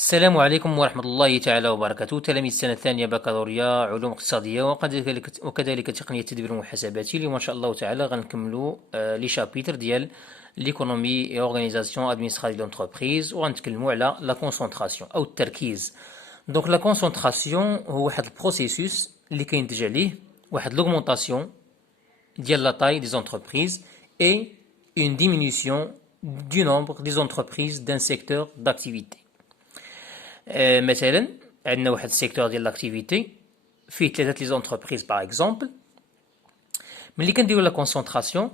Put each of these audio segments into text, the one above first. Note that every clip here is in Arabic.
السلام عليكم ورحمة الله تعالى وبركاته. تلاميذ السنة الثانية بكالوريا علوم اقتصادية وكذلك تقنية التدبير المحاسباتي. اليوم إن شاء الله تعالى غنكملوا لي شابيتر ديال ليكونومي اي اورغانيزاسيون ادمينستراتيف دونتربريز، وغنتكلموا على لا كونسونطراسيون أو التركيز. دونك لا كونسونطراسيون هو واحد البروسيسوس اللي كينتج عليه واحد لوغمونطاسيون ديال لا تاي دي زونتربريز et une diminution du nombre des entreprises d'un secteur d'activité. مثلا عندنا واحد السيكتور ديال لاكتيفيتي فيه ثلاثه لي زونتربريز باغ اكزومبل. ملي كنديروا لا كونسونطراسيون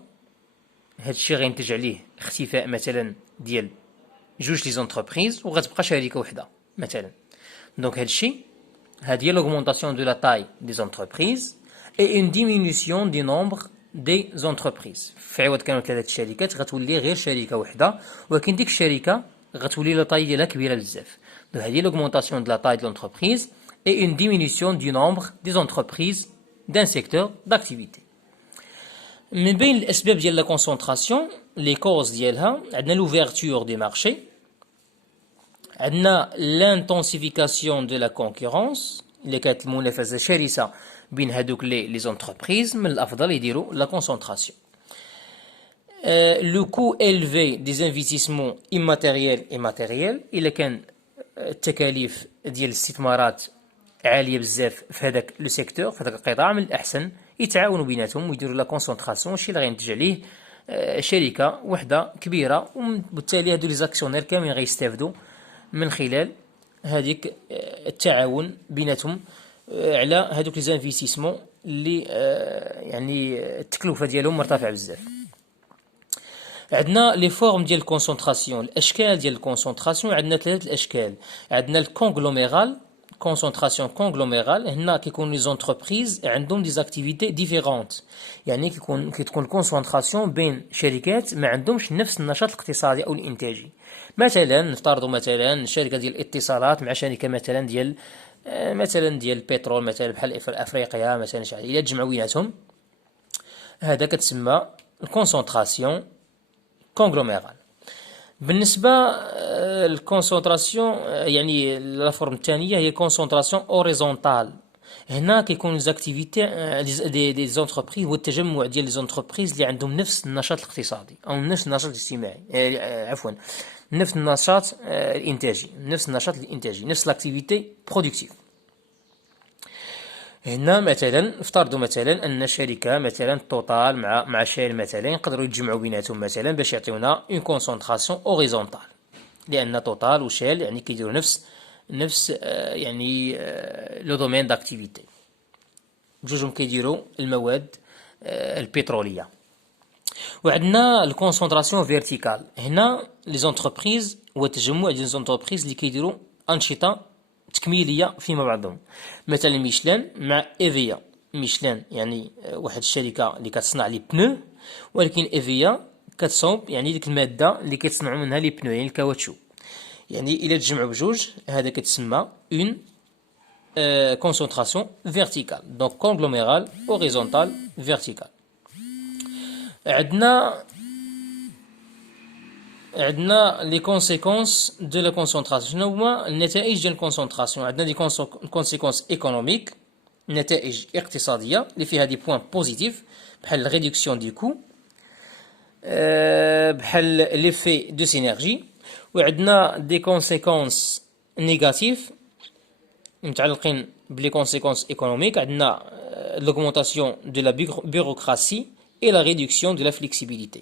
هادشي غينتج عليه اختفاء مثلا ديال جوج لي زونتربريز وغتبقى شركه وحده مثلا. دونك هادشي هادي هي l'augmentation de la taille des entreprises et une diminution du nombre des entreprises. في عوض كانوا ثلاثه الشركات غتولي غير شركه وحده، ولكن ديك الشركه غتولي لا طاي ديالها كبيره بزاف. Donc, هذه l'augmentation de la taille de l'entreprise et une diminution du nombre des entreprises d'un secteur d'activité. من بين الأسباب ديال la concentration les causes ديالها عندنا l'ouverture des marchés، عندنا l'intensification de la concurrence اللي كانت المنافسة شرسة بين هذوك لي زونتربريز، من الأفضل يديروا la concentration. Le coût élevé des investissements immatériels et matériels، إلا كان التكاليف ديال الاستثمارات عاليه بزاف في هذاك لو سيكتور، في هذاك القطاع، من الاحسن يتعاونوا بيناتهم ويديروا لا كونسونطراسيون، شي اللي غينتج عليه شركه وحده كبيره، وبالتالي هادو لي زاكسيونير كاملين غيستافدوا من خلال هذيك التعاون بيناتهم على هادوك لي زانفيستيسمون اللي يعني التكلفه ديالهم مرتفعه بزاف. عندنا لي فورم ديال الكونسونطراسيون، الاشكال ديال الكونسونطراسيون عندنا ثلاثه الاشكال. عندنا الكونغلوميرال، كونسونطراسيون كونغلوميرال، هنا كيكون لي زونتربريز عندهم دي زاكتيفيتي ديفيرونت، يعني كتكون الكونسونطراسيون بين شركات ما عندهمش نفس النشاط الاقتصادي او الانتاجي. مثلا نفترضوا مثلا شركه ديال الاتصالات مع شركه مثلا ديال البترول، مثلا بحال افريقيا مثلا، شحال الى تجمعوا بيناتهم، هذا كتسمى الكونسونطراسيون كونغلوميرال. بالنسبه الكونسونطراسيون يعني لا فورم الثانيه هي كونسونطراسيون اوريزونتال، هنا كيكون زاكتيفيتي دي زونتربريز هو التجمع ديال لي زونتربريز اللي عندهم نفس النشاط الاقتصادي او نفس النشاط الاجتماعي، عفوا نفس النشاط الانتاجي، نفس لاكتيفيتي برودكتيف. هنا مثلا افترضوا مثلا ان شركه مثلا توتال مع شيل مثلا يقدروا يتجمعوا بيناتهم مثلا باش يعطيونا اون كونسونطراسيون اوريزونتال، لان توتال وشيل يعني كيديروا نفس يعني لو دومين داكتيفيتي، بجوجهم كيديروا المواد البتروليه. وعندنا الكونسونطراسيون فيرتيكال، هنا لي زونتربريز هو تجمع ديال زونتربريز اللي كيديروا انشطه تكميليه فيما بعضهم. مثلا ميشلان مع ايفيا، ميشلان يعني واحد الشركه اللي كتصنع لي بنو، ولكن ايفيا كتصوب يعني ديك الماده اللي كيتصنعوا منها لي بنو يعني الكاوتشو، يعني الى تجمعوا بجوج هذا كتسمى اون كونسونطراسيون فيرتيكال. دونك كونغلوميرال اوريزونتال فيرتيكال. عندنا لي كونسيكونس دو لا كونسونطراسيون. شنو هما النتائج ديال الكونسونطراسيون؟ عندنا دي كونسيكونس ايكونوميك، نتائج اقتصاديه اللي فيها دي بوين بوزيتيف بحال ريدكسيون دي كو، بحال ليفي دو سينيرجي. وعندنا دي كونسيكونس نيجاتيف متعلقين بلي كونسيكونس ايكونوميك، عندنا l'augmentation de la bureaucratie et la réduction de la flexibilité.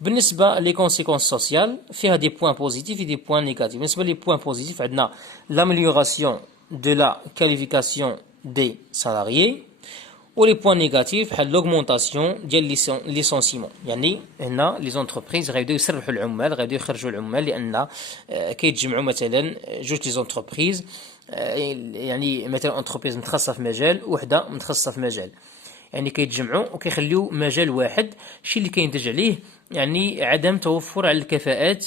بالنسبة les conséquences sociales فيها des points positifs et des points négatifs. بالنسبة les points positifs عندنا l'amélioration de la qualification des salariés، و les points négatifs بحال l'augmentation ديال licenciement، يعني هنا les entreprises غيبداو يسرحوا العمال، غيبداو يخرجوا العمال، لأن كيتجمعوا مثلا جوج لي زونتربريز، يعني مثلا انتربريز متخصصه في مجال وحده متخصصه في مجال، يعني كيتجمعوا وكيخليو مجال واحد، الشيء اللي كينتج عليه يعني عدم توفر على الكفاءات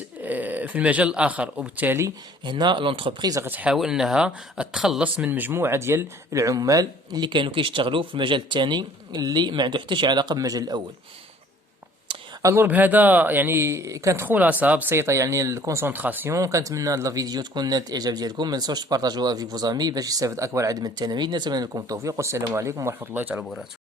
في المجال الاخر، وبالتالي هنا لونتربريز غتحاول انها تخلص من مجموعه ديال العمال اللي كانوا كيشتغلوا في المجال الثاني اللي ما عنده حتى شي علاقه بالمجال الاول. الور بهذا يعني كانت خلاصه بسيطه يعني الكونسونطراسيون. كنتمنى هاد لا فيديو تكون نالت الاعجاب ديالكم. ما تنساوش تبارطاجوها في فوزامي باش يستافد اكبر عدد من التلاميذ. نتمنى لكم التوفيق والسلام عليكم ورحمه الله تعالى وبركاته.